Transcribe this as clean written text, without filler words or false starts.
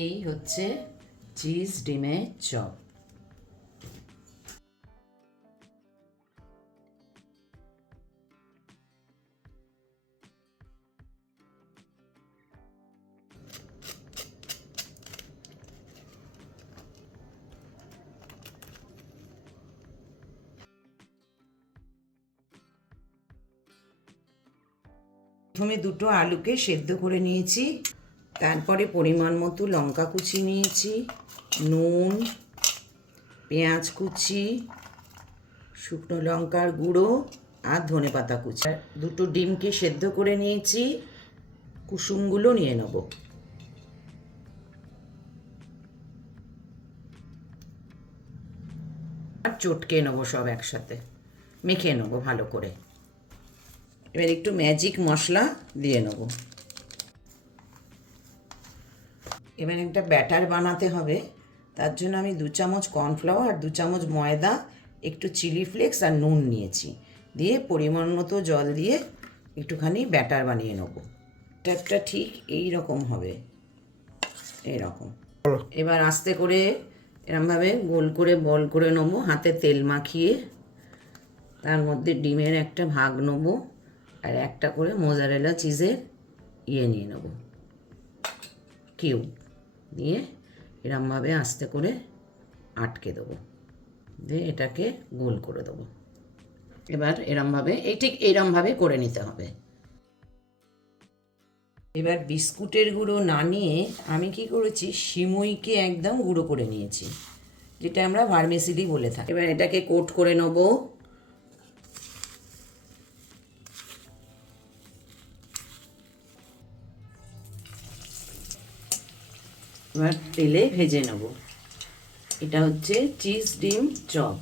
এই হচ্ছে চিজ ডিমের চপ। প্রথমে দুটো আলুকে সেদ্ধ করে নিয়েছি, তারপরে পরিমাণ মতো লঙ্কা কুচি নিয়েছি, নুন, পেঁয়াজ কুচি, শুকনো লঙ্কার গুঁড়ো আর ধনেপাতা কুচি। দুটো ডিমকে সেদ্ধ করে নিয়েছি, কুসুমগুলো নিয়ে নেব। আর চটকে নেবো, সব একসাথে মেখে নেবো ভালো করে। এবার একটু ম্যাজিক মশলা দিয়ে নেব। এবার একটা ব্যাটার বানাতে হবে, তার জন্য আমি 2 চামচ কর্নফ্লাওয়ার আর 2 চামচ ময়দা, একটু চিলি ফ্লেক্স আর নুন নিয়েছি, দিয়ে পরিমাণ মতো জল দিয়ে একটুখানি ব্যাটার বানিয়ে নেব। ব্যাটারটা ঠিক এই রকম হবে, এইরকম। এবার আস্তে করে এরমভাবে গোল করে বল করে নেবো, হাতে তেল মাখিয়ে। তার মধ্যে ডিমের একটা ভাগ নেব, আর একটা করে মোজারেলা চিজের নিয়ে নেব, কিউব দিয়ে এরমভাবে আস্তে করে আটকে দেবো, দিয়ে এটাকে গোল করে দেবো। এবার এরমভাবে ঠিক এরমভাবে করে নিতে হবে। এবার বিস্কুটের গুঁড়ো না নিয়ে আমি কি করেছি, সিমুইকে একদম গুঁড়ো করে নিয়েছি, যেটা আমরা ভার্মিসিলি বলে থাকি। এবার এটাকে কোট করে নেবো। এবার তেলে ভেজে নেব। এটা হচ্ছে চিজ ডিম চপ।